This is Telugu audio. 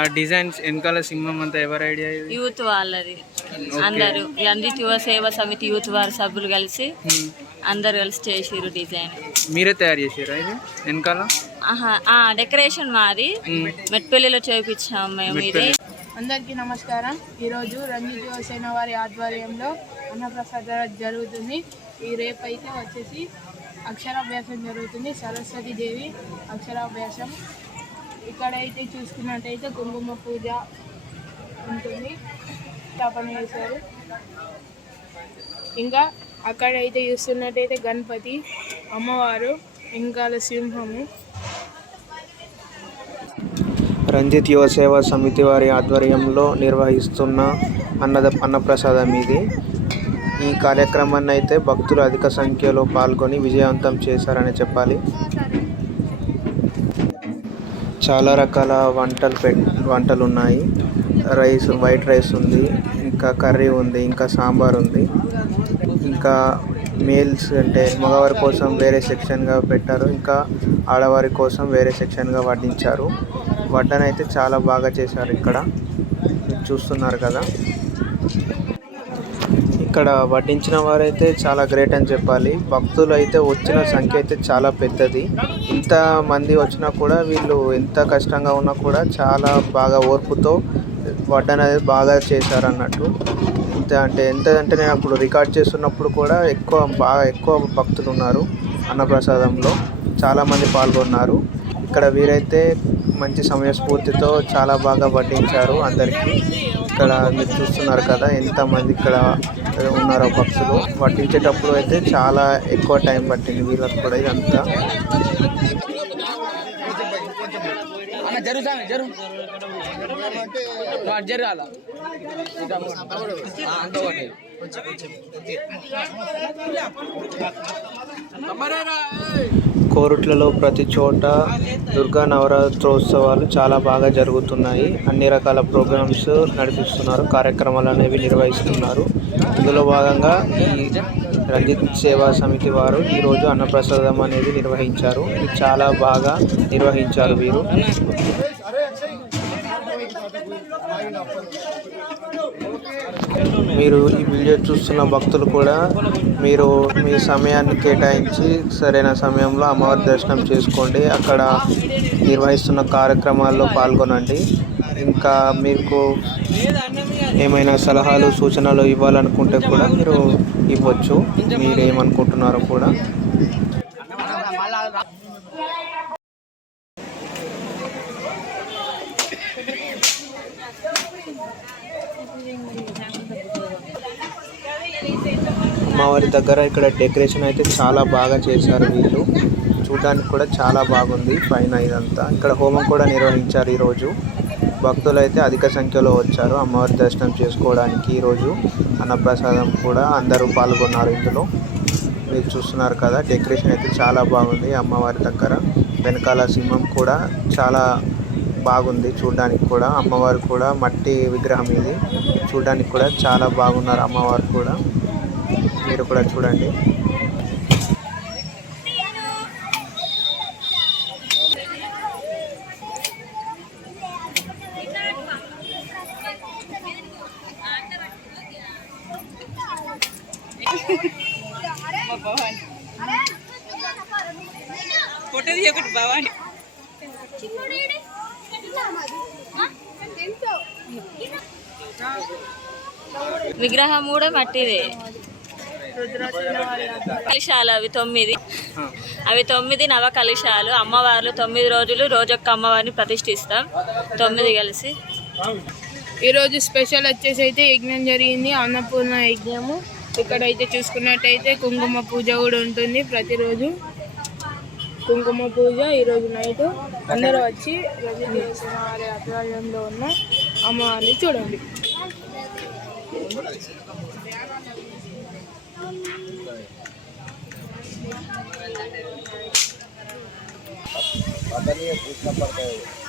ఆ డిజైన్స్ వెనకాల సింహం అంతా ఎవరి ఐడియా ఇది? యూత్ వాళ్ళది. అందరూ రంజిత్ యువ సేవా సమితి యూత్ వారి సభ్యులు కలిసి అందరు కలిసి చేసిరు డిజైన్. మీరే తయారు చేసారా ఇది వెనకాల? డెకరేషన్ మాది మెట్పల్లిలో చేయించాం మేము. ఇది అందరికీ నమస్కారం. ఈరోజు రంజిత్ యువ సేన వారి ఆధ్వర్యంలో అన్నప్రసాద జరుగుతుంది. ఈ రేపు అయితే వచ్చేసి అక్షరాభ్యాసం జరుగుతుంది. సరస్వతి దేవి అక్షరాభ్యాసం. ఇక్కడైతే చూసుకున్నట్టయితే కుంకుమ పూజ ఉంటుంది, స్థాపన చేశారు. ఇంకా అక్కడైతే చూస్తున్నట్టయితే గణపతి, అమ్మవారు, వెంకాల సింహము. రంజిత్ యువ సేవా సమితి వారి ఆధ్వర్యంలో నిర్వహిస్తున్న అన్నప్రసాదం ఇది. ఈ కార్యక్రమాన్ని అయితే భక్తులు అధిక సంఖ్యలో పాల్గొని విజయవంతం చేశారని చెప్పాలి. చాలా రకాల వంటలు ఉన్నాయి. వైట్ రైస్ ఉంది, ఇంకా కర్రీ ఉంది, ఇంకా సాంబార్ ఉంది. ఇంకా మేల్స్ అంటే మగవారి కోసం వేరే సెక్షన్గా పెట్టారు, ఇంకా ఆడవారి కోసం వేరే సెక్షన్గా వడ్డించారు. వడ్డన అయితే చాలా బాగా చేశారు. ఇక్కడ చూస్తున్నారు కదా, ఇక్కడ వడ్డించిన వారైతే చాలా గ్రేట్ అని చెప్పాలి. భక్తులు అయితే వచ్చిన సంఖ్య అయితే చాలా పెద్దది. ఇంత మంది వచ్చినా కూడా వీళ్ళు ఎంత కష్టంగా ఉన్నా కూడా చాలా బాగా ఓర్పుతో వడ్డన అనేది బాగా చేశారు అన్నట్టు. ఎంతంటే నేను అప్పుడు రికార్డ్ చేస్తున్నప్పుడు కూడా ఎక్కువ భక్తులు ఉన్నారు. అన్నప్రసాదంలో చాలామంది పాల్గొన్నారు. ఇక్కడ వీరైతే మంచి సమయస్ఫూర్తితో చాలా బాగా వడ్డించారు అందరికీ. ఇక్కడ మీరు చూస్తున్నారు కదా ఎంతమంది ఇక్కడ ఉన్నారో భక్తులు. వడ్డించేటప్పుడు అయితే చాలా ఎక్కువ టైం పట్టింది వీళ్ళకి కూడా. ఇదంతా కోరుట్లలో ప్రతి చోట దుర్గా నవరాత్రోత్సవాలు చాలా బాగా జరుగుతున్నాయి. అన్ని రకాల ప్రోగ్రామ్స్ నడిపిస్తున్నారు, కార్యక్రమాలు అనేవి నిర్వహిస్తున్నారు. ఇందులో భాగంగా ఈ రంజిత్ సేవా సమితి వారు ఈరోజు అన్నప్రసాదం అనేది నిర్వహించారు. ఇది చాలా బాగా నిర్వహించారు వీరు. మీరు ఈ వీడియో చూస్తున్న భక్తులు కూడా మీరు మీ సమయాన్ని కేటాయించి సరైన సమయంలో అమ్మవారి దర్శనం చేసుకోండి. అక్కడ నిర్వహిస్తున్న కార్యక్రమాల్లో పాల్గొనండి. ఇంకా మీకు ఏమైనా సలహాలు సూచనలు ఇవ్వాలనుకుంటే కూడా మీరు ఇవ్వచ్చు. మీరు ఏమనుకుంటున్నారో కూడా. మా వారి దగ్గర ఇక్కడ డెకరేషన్ అయితే చాలా బాగా చేశారు వీళ్ళు. చూడడానికి కూడా చాలా బాగుంది పైన ఇదంతా. ఇక్కడ హోమం కూడా నిర్వహించారు ఈరోజు. భక్తులు అయితే అధిక సంఖ్యలో వచ్చారు అమ్మవారి దర్శనం చేసుకోవడానికి. ఈరోజు అన్నప్రసాదం కూడా అందరూ పాల్గొన్నారు ఇందులో. మీరు చూస్తున్నారు కదా, డెకరేషన్ అయితే చాలా బాగుంది అమ్మవారి దగ్గర. వెనకాల సింహం కూడా చాలా బాగుంది చూడడానికి కూడా. అమ్మవారు కూడా మట్టి విగ్రహం ఇది. చూడడానికి కూడా చాలా బాగున్నారు అమ్మవారు కూడా. మీరు కూడా చూడండి. విగ్రహం కూడా మట్టిదే. కలశాలు అవి 9. అవి 9 నవ కలశాలు. అమ్మవార్లు 9 రోజులు రోజొక్క అమ్మవారిని ప్రతిష్ఠిస్తాం 9 కలిసి. ఈరోజు స్పెషల్ వచ్చేసి అయితే యజ్ఞం జరిగింది, అన్నపూర్ణ యజ్ఞము. ఇక్కడైతే చూసుకున్నట్టయితే కుంకుమ పూజ కూడా ఉంటుంది ప్రతిరోజు. కుంకుమ పూజ ఈరోజు నైట్ అందరూ వచ్చి రంజిత్ వారి ఆధ్వర్యంలో ఉన్న అమ్మవారిని చూడండి. पता नहीं है पूछना पड़ता है।